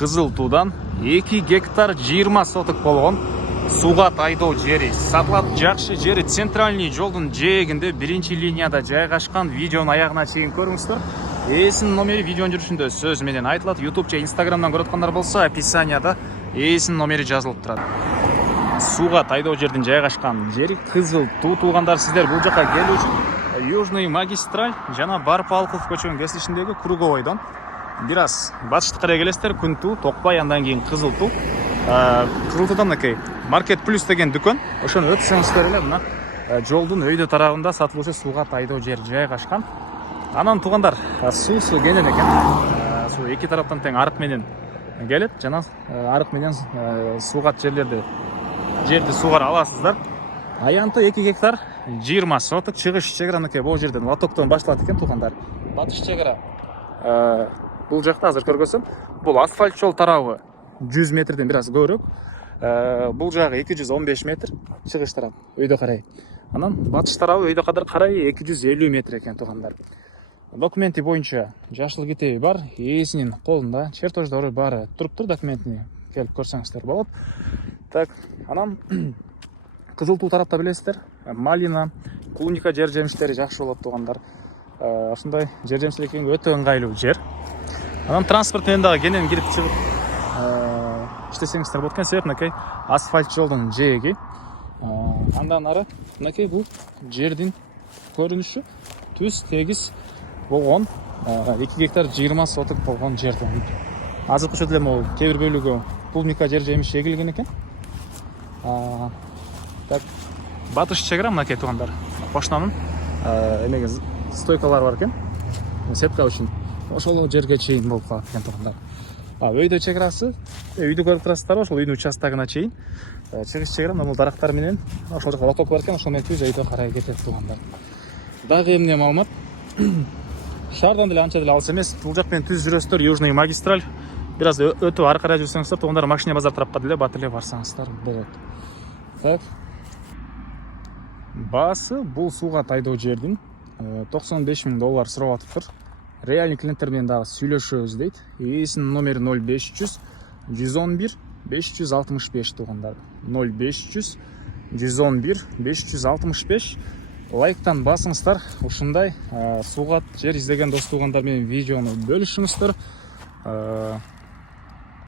Кызыл Туудан 2 гектар 20 соток болгон сууга тайдоо жери сатылат. Жакшы жери центральный жолдун жээгинде 1-линияда жайгашкан. Видеонун аягына чейин көрүңүздөр. Эсинин номери видеонун жүрүшүндө сөз менен айтылат. YouTube же Instagramдан көрөткөндөр болсо описанияда эсинин номери жазылып турат. Сууга тайдоо жердин жайгашкан жери Кызыл Туу. Туугандар, сиздер бул жака келүү үчүн Южный магистраль жана Барпалков көчөнүн кесилишиндеги Круговойдон бир аз батыштыкка келесиздер. Күнтүү, Токпай, андан кийин Кызыл Туу. Кызыл Туудан мынакей Маркет Плюс деген дүкөн. Ошону өтсөңүздөр эле мына жолдун өйдө тарабында сатылуучу сууга тайдоо жер жайгашкан. Анан туугандар, суусу кенен экен. Суу эки тараптан тең арык менен келет жана арык менен суугат жерди суугара аласыздар. Аянты 2 гектар 20 соток. Чыгыш чегара мынакей бул жерден лотоктон башталат экен туугандар. Батыш чегара бул жакта азыр көргөзсөм, бул асфальт жол тарабы 100 метрден бир аз көбүрөөк. Бул жагы 215 метр, чыгыш тарап өйдө карай. Анан батыш тарабы өйдө карай 250 метр экен туугандар. Документи боюнча жашыл китеби бар, ээсинин колунда, чертождору баары туруптур, документини келип көрсөңүздөр болот. Так, анан Кызыл Туу тарапта билесиздер, малина, клубника жер жемиштери жакшы болот туугандар. Ошондой жер жемиштерге өтө ыңгайлуу жер. Анан транспорт менен дагы кенен кирип чыгып иштесеңиздер болот экен. Себеп мынакей асфальт жолдун жээги. Андан ары мынакей бул жердин көрүнүшү түз тегиз болгон 2 гектар 20 соток болгон жер. Азыркы учурда эле могу кээ бир бөлүгү клубника жер жемиш эгилген экен. Так, батыш чегара мынакей туугандар. Кошунанын эмеге стойкалары бар экен. Сетка үчүн ошол жерге чейин болуп калат экен туугандар. Өйдө чегарасы, үйдү көрүп турасыздарбы? Ошол үйдүн участогуна чейин чыгыш чегара бул дарактар менен ошол жака лоток бар экен, ошол менен түз өйдө карай кетет туугандар. Дагы эмне маалымат? Шаардан деле анча деле алыс эмес. Бул жак менен түз жүрөсүздөр, Южный магистраль. Бир аз өтүп ары карай жүрсөңүздөр, туугандар, машина базар тарапка деле бат эле барсаңыздар болот. Так. Баасы бул сууга тайдоо жердин $95,000 сурап атыптыр. Реальный клиенттер менен дагы сүйлөшөбүз дейт. Ээсинин номери 0500 111 565 туугандар. 0500 111 565. Лайктан басыңыздар. Ушундай суугат жер издеген дос туугандар менен видеону бөлүшүңүздөр.